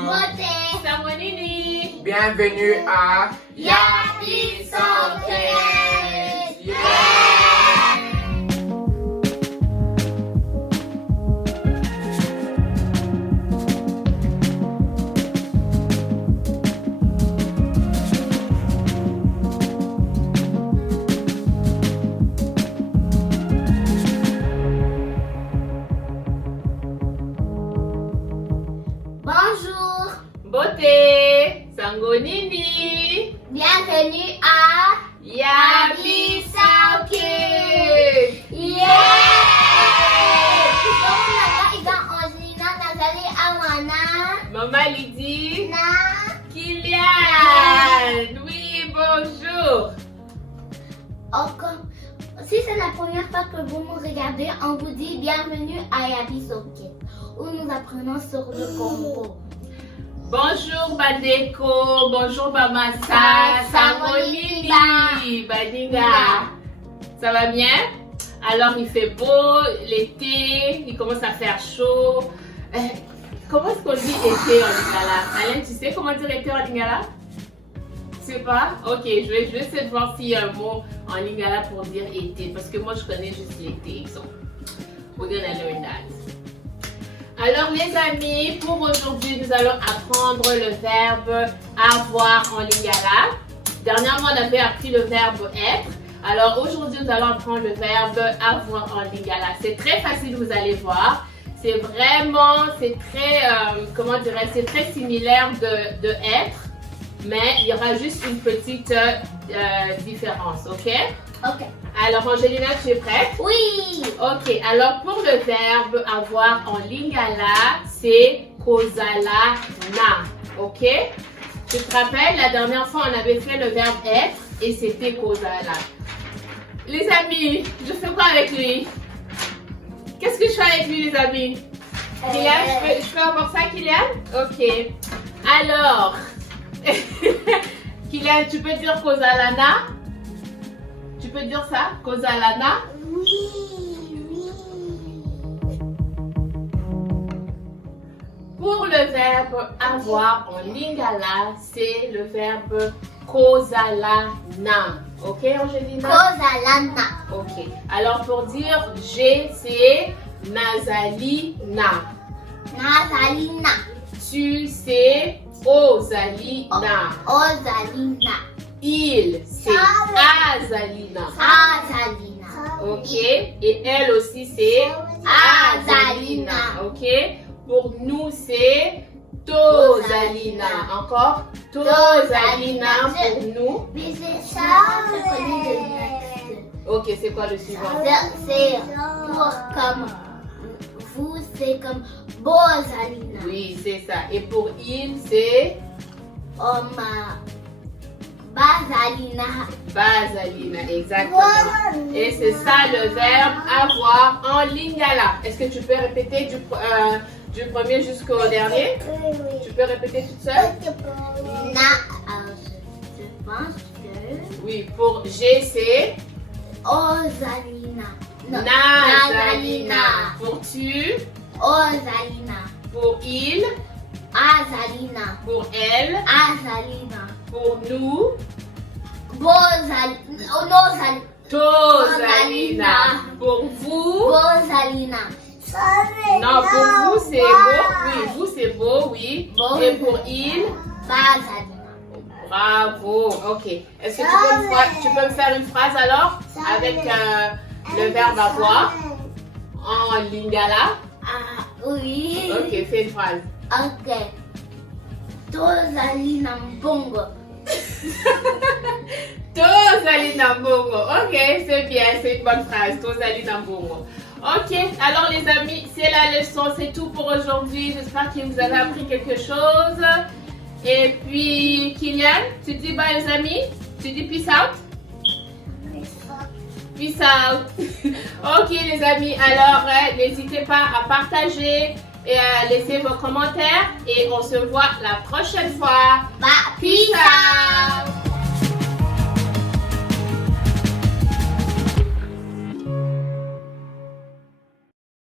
Beauté. Samonini. Bienvenue à Yappy Santé. Bonjour, Beauté. Sangonini. bienvenue à Yappy Santé. Yeah! Igang Angelina, Nazali, Amana, Maman Lydie. na. Kylian. Oui, bonjour. Encore. Si c'est la première fois que vous me regardez, on vous dit bienvenue à Yappy Santé, où nous apprenons sur le Congo. Bonjour Badeko, bonjour Bamasa, Samonini, Badinga. Ça va bien? Alors il fait beau, l'été, il commence à faire chaud. Comment est-ce qu'on dit été en lingala? Alain, tu sais comment dire été en lingala? Tu sais pas? Ok, je vais essayer de voir s'il y a un mot en lingala pour dire été, parce que moi je connais juste l'été. So, we're gonna learn that. Alors les amis, pour aujourd'hui, nous allons apprendre le verbe avoir en lingala. Dernièrement, on avait appris le verbe être. Alors aujourd'hui, nous allons apprendre le verbe avoir en lingala. C'est très facile, vous allez voir. C'est vraiment, c'est très, comment dirais-je, c'est très similaire de être, mais il y aura juste une petite différence, ok? Ok. Alors Angelina, tu es prête? Oui. Ok, alors pour le verbe avoir en lingala, c'est kozala na. Ok? Tu te rappelles, la dernière fois, on avait fait le verbe être et c'était kozala. Les amis, je fais quoi avec lui? Qu'est-ce que je fais avec lui, les amis? Kylian, je peux avoir ça, Kylian? Ok. Alors, Kylian, tu peux dire kozala na? Tu peux dire ça? Kozala na? Pour le verbe avoir en lingala, c'est le verbe kozala na. Ok, Angelina? Kozalana. Ok. Alors pour dire j'ai, c'est nazali na. Nazalina. Tu, c'est ozali na. Ozalina. Il, c'est azalina. Azalina. Ok. Et elle aussi, c'est azalina. Ok. Pour nous, c'est tozalina. Encore tozalina pour nous. Mais c'est ça, je connais le next. Ok, c'est quoi le suivant? C'est pour comme vous, c'est comme Bozalina. Oui, c'est ça. Et pour il, c'est Bazalina. basalina. Exactement. Et c'est ça le verbe avoir en lingala. Est-ce que tu peux répéter du premier jusqu'au dernier? Tu peux répéter toute seule? Je pense que Oui, pour j'ai, c'est Ozalina. Non, nazalina. Pour tu, Ozalina. pour il, Azalina. pour elle, Azalina. pour nous, Bozalina. Oh, Nozalina. tozalina. Pour vous, Bozalina. non, pour vous c'est beau, oui, vous c'est beau, oui. Beau. Et pour il, Bazalina. bravo, ok. Est-ce que tu peux me faire une phrase alors avec le verbe avoir en lingala? Ah, oui. Ok, fais une phrase. Ok. Tozalina Mbongo. Tozalina mbongo. Ok, c'est bien, c'est une bonne phrase. Tozalina mbongo. Ok, alors les amis, c'est la leçon, c'est tout pour aujourd'hui. J'espère que vous avez appris quelque chose. Et puis, Kylian, tu dis bye les amis? Tu dis peace out? Peace out. Ok les amis, alors n'hésitez pas à partager et à laisser vos commentaires. Et on se voit la prochaine fois. Peace out.